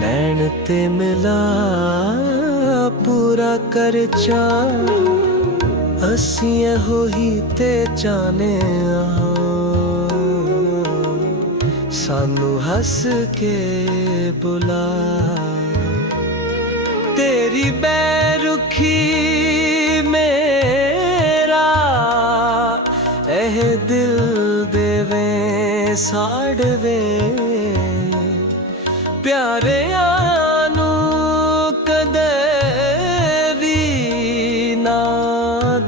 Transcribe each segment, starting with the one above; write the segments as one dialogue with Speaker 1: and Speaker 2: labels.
Speaker 1: ਨੈਣ ਤੇ ਮਿਲਾ, ਪੂਰਾ ਕਰ ਚਾ ਅਸੀਂ ਇਹੋ ਹੀ ਤੇ ਜਾਣੇ ਆ ਸਾਨੂੰ ਹੱਸ ਕੇ ਬੁਲਾ। ਤੇਰੀ ਬੈਰੁਖੀ ਮੇਰਾ, ਇਹ ਦਿਲ ਦੇਵੇ, ਸਾੜਵੇ। ਪਿਆਰੇ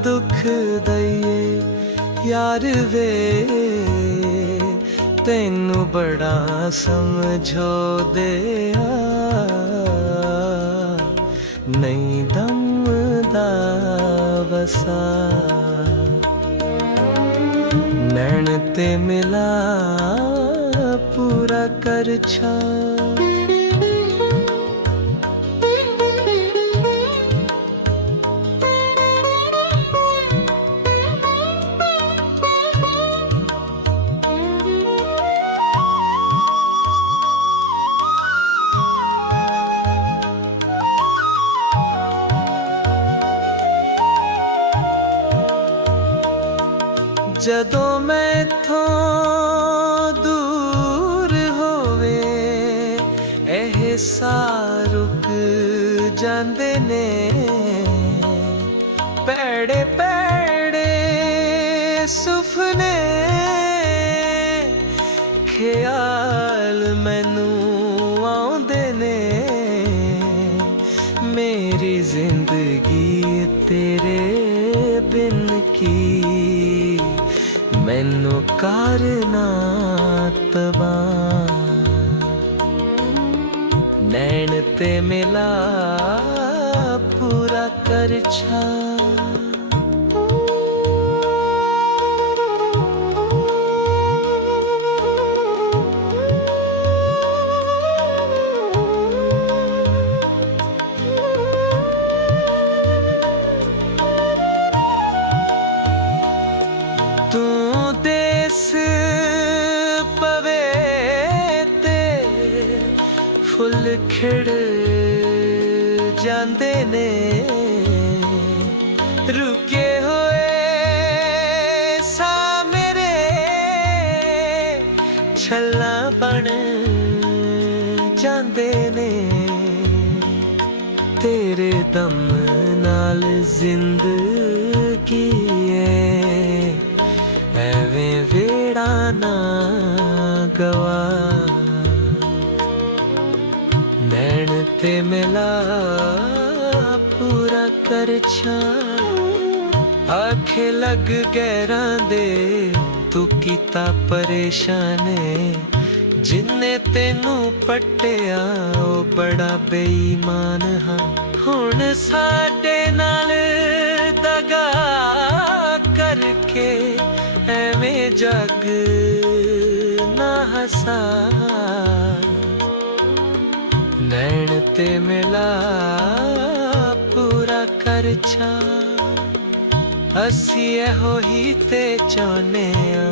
Speaker 1: ਦੁੱਖ ਦਈਏ, ਯਾਰ ਵੇ, ਤੈਨੂੰ ਬੜਾ ਸਮਝੋ ਦਿਆ ਨਹੀਂ ਦਮ ਦਾ ਵਸਾ। ਨੈਣ ਤੇ ਮਿਲਾ ਪੂਰਾ ਕਰ ਛਾ ਜਦੋਂ ਮੈਂ ਥੋਂ ਦੂਰ ਹੋਵੇ, ਇਹ ਸਾਹ ਜਾਂਦੇ ਨੇ। ਪੈੜੇ ਪੈੜੇ ਸੁਪਨੇ ਖਿਆਲ ਮੈਨੂੰ ਆਉਂਦੇ ਨੇ। ਮੇਰੀ ਜ਼ਿੰਦਗੀ ਤੇਰੇ ਬਿਨ ਕੀ ਮੈਨੂੰ ਕਰਨਾ ਤਬਾ ਨੈਣ ਤੇ ਮਿਲਾ ਪੂਰਾ ਕਰ ਛਾ। ਖਿੜ ਜਾਂਦੇ ਨੇ। ਰੁਕੇ ਹੋਏ ਸਾ ਮੇਰੇ, ਛੱਲਾ ਬਣ ਜਾਂਦੇ ਨੇ। ਤੇਰੇ ਦਮ ਨਾਲ ਜ਼ਿੰਦਗੀ ਏ। ਐਵੇਂ ਵੇੜਾ ਨਾ ਨੈਣ ਤੇ ਮਿਲਾ ਪੂਰਾ ਕਰ ਛਾ। ਆਖੇ ਲੱਗ ਗੈਰਾਂ ਤੂੰ ਕੀਤਾ ਪਰੇਸ਼ਾਨੇ ਜਿੰਨੇ ਤੈਨੂੰ ਪਟਿਆ, ਉਹ ਬੜਾ ਬੇਈਮਾਨ ਹਾਂ। ਹੁਣ ਸਾਡੇ ਨਾਲ ਦਗਾ ਕਰਕੇ ਐਵੇਂ ਜਗ ਨਾ ਹਸਾ। ਨੈਣ ਤੇ ਮਿਲਾ ਪੂਰਾ ਕਰ ਛਾ। ਅਸੀਂ ਇਹੋ ਹੀ ਤੇ ਚਾਹਨੇ ਆ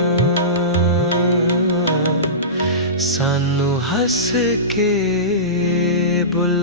Speaker 1: ਸਾਨੂੰ ਹੱਸ ਕੇ ਬੁਲਾ